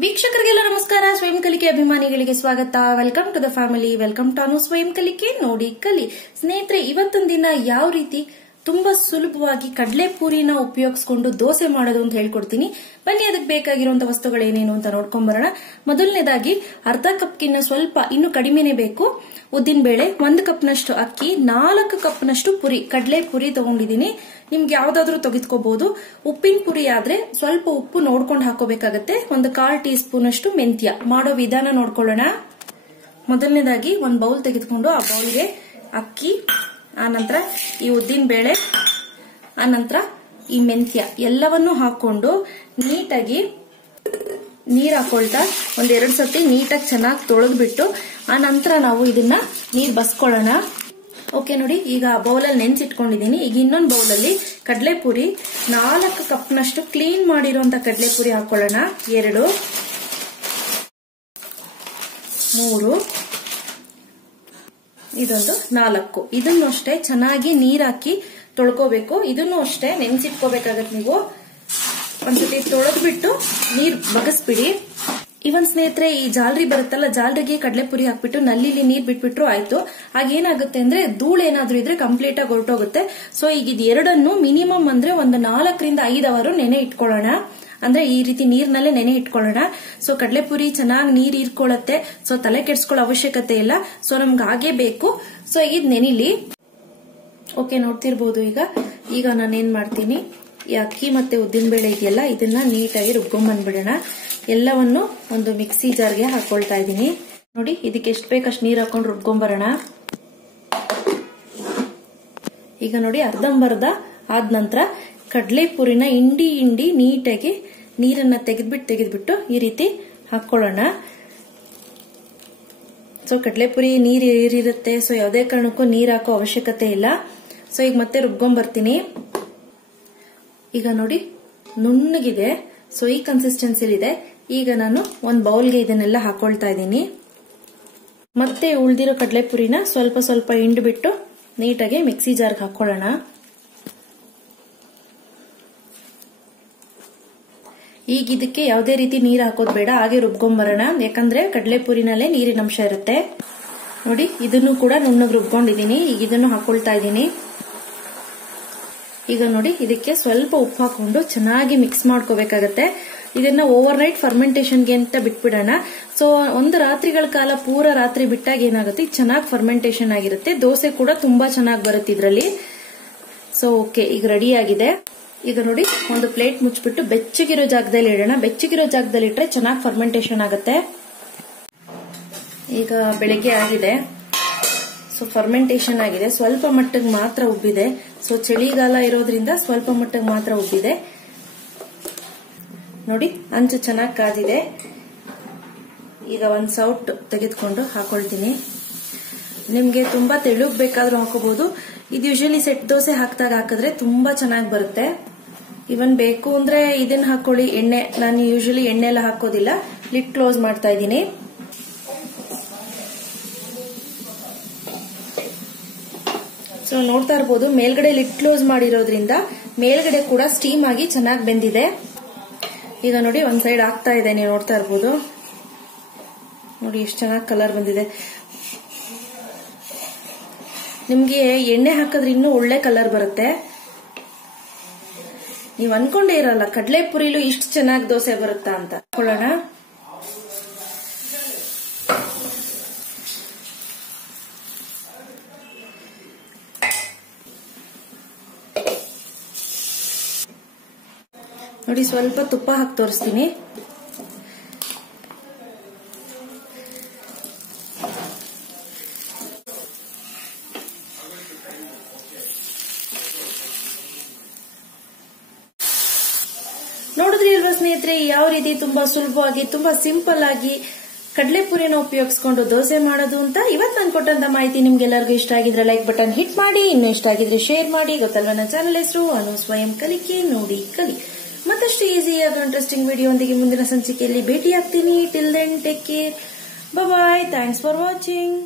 ವೀಕ್ಷಕರಿಗೆಲ್ಲ ನಮಸ್ಕಾರ. ಸ್ವಯಂ ಕಲಿಕೆ ಅಭಿಮಾನಿಗಳಿಗೆ ಸ್ವಾಗತ. Welcome to the family, welcome to ಅನು ಸ್ವಯಂ ಕಲಿಕೆ ನೋಡಿ ಕಲಿ. ಸ್ನೇಹಿತರೆ, ಇವತ್ತಿನ ದಿನ ಯಾವ ರೀತಿ ತುಂಬಾ ಸುಲಭವಾಗಿ ಕಡಲೆ ಪೂರಿನ ಉಪಯೋಗಿಸಿಕೊಂಡು ದೋಸೆ ಮಾಡೋದು ಅಂತ ಹೇಳ್ಕೊಡ್ತೀನಿ. ಬನ್ನಿ, ಅದಕ್ಕೆ ಬೇಕಾಗಿರುವಂತಹ ವಸ್ತುಗಳೇನೇನು ಅಂತ ನೋಡ್ಕೊಂಡ್ ಬರೋಣ. ಮೊದಲನೇದಾಗಿ ಅರ್ಧ ಕಪ್ಗಿನ್ನ ಸ್ವಲ್ಪ ಇನ್ನು ಕಡಿಮೆನೆ ಬೇಕು ಉದ್ದಿನ ಬೇಳೆ, 1 ಕಪ್ನಷ್ಟು ಅಕ್ಕಿ, 4 ಕಪ್ನಷ್ಟು ಪುರಿ ಕಡಲೆ ಪುರಿ ತಗೊಂಡಿದ್ದೀನಿ. ನಿಮ್ಗೆ ಯಾವ್ದಾದ್ರು ತೆಗೆದುಕೋಬಹುದು. ಉಪ್ಪಿನ ಪುರಿ ಆದ್ರೆ ಸ್ವಲ್ಪ ಉಪ್ಪು ನೋಡ್ಕೊಂಡು ಹಾಕೋಬೇಕಾಗತ್ತೆ. 1/4 ಟೀ ಸ್ಪೂನ್ ಅಷ್ಟು ಮೆಂತ್ಯ. ಮಾಡೋ ವಿಧಾನ ನೋಡ್ಕೊಳ್ಳೋಣ. ಮೊದಲನೇದಾಗಿ ಒಂದು ಬೌಲ್ ತೆಗೆದುಕೊಂಡು ಆ ಬೌಲ್ಗೆ ಅಕ್ಕಿ, ಆನಂತರ ಈ ಉದ್ದಿನ ಬೇಳೆ, ಆನಂತರ ಈ ಮೆಂತ್ಯ ಎಲ್ಲವನ್ನೂ ಹಾಕೊಂಡು ನೀಟಾಗಿ ನೀರ್ ಹಾಕೊಳ್ತಾ 1-2 ಸತಿ ನೀಟಾಗಿ ಚೆನ್ನಾಗಿ ತೊಳೆದ್ಬಿಟ್ಟು ಆ ನಂತರ ನಾವು ಇದನ್ನ ನೀರ್ ಬಸ್ಕೊಳ್ಳೋಣ. ಓಕೆ ನೋಡಿ, ಈಗ ಬೌಲಲ್ಲಿ ನೆನ್ಸಿಟ್ಕೊಂಡಿದ್ದೀನಿ. ಈಗ ಇನ್ನೊಂದು ಬೌಲಲ್ಲಿ ಕಡಲೆಪುರಿ 4 ಕಪ್ನಷ್ಟು ಕ್ಲೀನ್ ಮಾಡಿರುವಂತ ಕಡಲೆಪುರಿ ಹಾಕೊಳ್ಳೋಣ. 2, 3, ಇದೊಂದು 4. ಇದನ್ನು ಅಷ್ಟೇ ಚೆನ್ನಾಗಿ ನೀರ್ ಹಾಕಿ ತೊಳ್ಕೋಬೇಕು. ಇದನ್ನು ಅಷ್ಟೇ ನೆನ್ಸಿಟ್ಕೋಬೇಕಾಗತ್ತೆ. ನೀವು ಒಂದ್ಸತಿ ತೊಳೆದ್ಬಿಟ್ಟು ನೀರ್ ಬಗಸ್ಬಿಡಿ. ಇವನ್ ಸ್ನೇಹಿತರೆ, ಈ ಜಾಲರಿ ಬರುತ್ತಲ್ಲ, ಜಾಲರಿಗೆ ಕಡಲೆಪುರಿ ಹಾಕ್ಬಿಟ್ಟು ನಲ್ಲಿಲಿ ನೀರ್ ಬಿಟ್ಬಿಟ್ರು ಆಯ್ತು. ಆಗೇನಾಗುತ್ತೆ ಅಂದ್ರೆ ಧೂಳು ಏನಾದ್ರೂ ಇದ್ರೆ ಕಂಪ್ಲೀಟ್ ಆಗಿ ಹೊರಟೋಗುತ್ತೆ. ಸೊ ಈಗ ಇದು ಎರಡನ್ನು ಮಿನಿಮಮ್ ಅಂದ್ರೆ ಒಂದು 4 ರಿಂದ 5 ಅವರ್ ನೆನೆ ಇಟ್ಕೊಳ್ಳೋಣ. ಅಂದ್ರೆ ಈ ರೀತಿ ನೀರ್ನಲ್ಲೇ ನೆನೆ ಇಟ್ಕೊಳ್ಳೋಣ. ಸೊ ಕಡಲೆಪುರಿ ಚೆನ್ನಾಗಿ ನೀರ್ ಹೀರ್ಕೊಳ್ಳುತ್ತೆ. ಸೊ ತಲೆ ಕೆಡ್ಸ್ಕೊಳ್ಳೋ ಅವಶ್ಯಕತೆ ಇಲ್ಲ. ಸೊ ನಮ್ಗೆ ಹಾಗೆ ಬೇಕು. ಸೊ ಇದು ನೆನಿಲಿ. ಓಕೆ, ನೋಡ್ತಿರ್ಬೋದು. ಈಗ ನಾನೇನ್ ಮಾಡ್ತೀನಿ, ಈ ಅಕ್ಕಿ ಮತ್ತೆ ಉದ್ದಿನ ಬೇಳೆ ಇದೆಯಲ್ಲ, ಇದನ್ನ ನೀಟಾಗಿ ರುಬ್ಕೊಂಡ್ಬಂದ್ಬಿಡೋಣ. ಎಲ್ಲವನ್ನು ಒಂದು ಮಿಕ್ಸಿ ಜಾರ್ಗೆ ಹಾಕೊಳ್ತಾ ಇದ್ದೀನಿ. ನೋಡಿ, ಇದಕ್ಕೆ ಎಷ್ಟು ಬೇಕಷ್ಟು ನೀರ್ ಹಾಕೊಂಡು ರುಬ್ಕೊಂಡ್ಬರೋಣ. ಈಗ ನೋಡಿ, ಅರ್ಧಂಬರ್ಧ ಆದ ನಂತರ ಕಡಲೆ ಪುರಿನ ಇಂಡಿ ನೀಟಾಗಿ ನೀರನ್ನ ತೆಗೆದ್ಬಿಟ್ಟು ಈ ರೀತಿ ಹಾಕೊಳ್ಳೋಣ. ಸೊ ಕಡಲೆಪುರಿ ನೀರ್ ಇರುತ್ತೆ. ಸೊ ಯಾವುದೇ ಕಾರಣಕ್ಕೂ ನೀರ್ ಹಾಕೋ ಅವಶ್ಯಕತೆ ಇಲ್ಲ. ಸೊ ಈಗ ಮತ್ತೆ ರುಬ್ಕೊಂಡ್ ಬರ್ತೀನಿ. ಈಗ ನೋಡಿ, ನುಣ್ಣಗಿದೆ. ಸೊ ಈ ಕನ್ಸಿಸ್ಟೆನ್ಸಿಲಿದೆ. ಈಗ ನಾನು ಒಂದು ಬೌಲ್ಗೆ ಇದನ್ನೆಲ್ಲ ಹಾಕೊಳ್ತಾ ಇದ್ದೀನಿ. ಮತ್ತೆ ಉಳ್ದಿರೋ ಕಡಲೆಪುರಿನ ಸ್ವಲ್ಪ ಹಿಂಡ್ಬಿಟ್ಟು ನೀಟಾಗಿ ಮಿಕ್ಸಿ ಜಾರ್ಗೆ ಹಾಕೊಳ್ಳೋಣ. ಈಗ ಇದಕ್ಕೆ ಯಾವುದೇ ರೀತಿ ನೀರು ಹಾಕೋದು ಬೇಡ, ಹಾಗೆ ರುಬ್ಕೊಂಬರೋಣ. ಯಾಕಂದ್ರೆ ಕಡಲೆಪುರಿನಲ್ಲೇ ನೀರಿನ ಅಂಶ ಇರುತ್ತೆ. ನೋಡಿ, ಇದನ್ನು ಕೂಡ ನುಣ್ಣಗೆ ರುಬ್ಕೊಂಡಿದ್ದೀನಿ. ಈಗ ಇದನ್ನು ಹಾಕೊಳ್ತಾ ಇದ್ದೀನಿ. ಈಗ ನೋಡಿ, ಇದಕ್ಕೆ ಸ್ವಲ್ಪ ಉಪ್ಪು ಹಾಕೊಂಡು ಚೆನ್ನಾಗಿ ಮಿಕ್ಸ್ ಮಾಡ್ಕೋಬೇಕಾಗತ್ತೆ. ಇದನ್ನ ಓವರ್ ನೈಟ್ ಫರ್ಮೆಂಟೇಶನ್ಗೆ ಅಂತ ಬಿಟ್ಬಿಡೋಣ. ಸೊ ಒಂದು ರಾತ್ರಿಗಳ ಕಾಲ ಪೂರ ರಾತ್ರಿ ಬಿಟ್ಟಾಗ ಏನಾಗುತ್ತೆ, ಚೆನ್ನಾಗಿ ಫರ್ಮೆಂಟೇಶನ್ ಆಗಿರುತ್ತೆ. ದೋಸೆ ಕೂಡ ತುಂಬಾ ಚೆನ್ನಾಗಿ ಬರುತ್ತೆ ಇದರಲ್ಲಿ. ಸೊ ಓಕೆ, ಈಗ ರೆಡಿ ಆಗಿದೆ. ಈಗ ನೋಡಿ, ಒಂದು ಪ್ಲೇಟ್ ಮುಚ್ಚಿಬಿಟ್ಟು ಬೆಚ್ಚಗಿರೋ ಜಾಗದಲ್ಲಿ ಇಡೋಣ. ಬೆಚ್ಚಗಿರೋ ಜಾಗದಲ್ಲಿ ಇಟ್ರೆ ಚೆನ್ನಾಗಿ ಫರ್ಮೆಂಟೇಶನ್ ಆಗುತ್ತೆ. ಈಗ ಬೆಳಗ್ಗೆ ಆಗಿದೆ. ಸೊ ಫರ್ಮೆಂಟೇಶನ್ ಆಗಿದೆ. ಸ್ವಲ್ಪ ಮಟ್ಟಿಗೆ ಮಾತ್ರ ಉಬ್ಬಿದೆ. ಸೊ ಚಳಿಗಾಲ ಇರೋದ್ರಿಂದ ಸ್ವಲ್ಪ ಮಟ್ಟಿಗೆ ಮಾತ್ರ ಉಬ್ಬಿದೆ. ನೋಡಿ, ಅಂಚು ಚೆನ್ನಾಗಿ ಕಾದಿದೆ. ಈಗ ಒಂದು ಸೌಟ್ ತೆಗೆದುಕೊಂಡು ಹಾಕೊಳ್ತೀನಿ. ನಿಮ್ಗೆ ತುಂಬಾ ತೆಳುಗ್ ಬೇಕಾದ್ರೂ ಹಾಕೋಬಹುದು. ಇದು ಯೂಶಲಿ ಸೆಟ್ ದೋಸೆ ಹಾಕಿದ್ರೆ ತುಂಬಾ ಚೆನ್ನಾಗಿ ಬರುತ್ತೆ. ಇವನ್ ಬೇಕು ಅಂದ್ರೆ ಇದನ್ನ ಹಾಕೊಳ್ಳಿ. ಎಣ್ಣೆ, ನಾನು ಯೂಶಲಿ ಎಣ್ಣೆ ಎಲ್ಲ ಹಾಕೋದಿಲ್ಲ. ಲಿಡ್ ಕ್ಲೋಸ್ ಮಾಡ್ತಾ ಇದ್ದೀನಿ. ಸೊ ನೋಡ್ತಾ ಇರ್ಬೋದು, ಮೇಲ್ಗಡೆ ಲಿಡ್ ಕ್ಲೋಸ್ ಮಾಡಿರೋದ್ರಿಂದ ಮೇಲ್ಗಡೆ ಕೂಡ ಸ್ಟೀಮ್ ಆಗಿ ಚೆನ್ನಾಗಿ ಬೆಂದಿದೆ. ಈಗ ನೋಡಿ, ಒಂದ್ ಸೈಡ್ ಆಗ್ತಾ ಇದೆ, ನೀವು ನೋಡ್ತಾ ಇರ್ಬೋದು. ನೋಡಿ ಎಷ್ಟು ಚೆನ್ನಾಗಿ ಕಲರ್ ಬಂದಿದೆ. ನಿಮ್ಗೆ ಎಣ್ಣೆ ಹಾಕಿದ್ರೆ ಇನ್ನೂ ಒಳ್ಳೆ ಕಲರ್ ಬರುತ್ತೆ. ನೀವು ಅನ್ಕೊಂಡೇ ಇರಲ್ಲ ಕಡಲೆ ಪುರಿಲು ಇಷ್ಟು ಚೆನ್ನಾಗಿ ದೋಸೆ ಬರುತ್ತಾ ಅಂತ. ಹಾಕೊಳ್ಳೋಣ. ನೋಡಿ, ಸ್ವಲ್ಪ ತುಪ್ಪ ಹಾಕಿ ತೋರಿಸ್ತೀನಿ. ನೋಡಿದ್ರಿ ಅಲ್ವಾ ಸ್ನೇಹಿತರೆ, ಯಾವ ರೀತಿ ತುಂಬಾ ಸುಲಭವಾಗಿ, ತುಂಬಾ ಸಿಂಪಲ್ ಆಗಿ ಕಡಲೆಪುರಿನ ಉಪಯೋಗಿಸ್ಕೊಂಡು ದೋಸೆ ಮಾಡೋದು ಅಂತ. ಇವತ್ತು ನಾನು ಕೊಟ್ಟಂತ ಮಾಹಿತಿ ನಿಮ್ಗೆಲ್ಲರಿಗೂ ಇಷ್ಟ ಆಗಿದ್ರೆ ಲೈಕ್ ಬಟನ್ ಹಿಟ್ ಮಾಡಿ. ಇನ್ನು ಇಷ್ಟ ಆಗಿದ್ರೆ ಶೇರ್ ಮಾಡಿ. ಗೊತ್ತಲ್ವಾ ನನ್ನ ಚಾನಲ್ ಹೆಸರು ಅನು ಸ್ವಯಂ ಕಲಿಕೆ ನೋಡಿ ಕಲಿ. ಮತ್ತಷ್ಟು ಈಸಿ ಆದ ಇಂಟ್ರೆಸ್ಟಿಂಗ್ ವಿಡಿಯೋ ಒಂದಿಗೆ ಮುಂದಿನ ಸಂಚಿಕೆಯಲ್ಲಿ ಭೇಟಿ ಆಗ್ತೀನಿ. Till then take care, bye. Thanks for watching.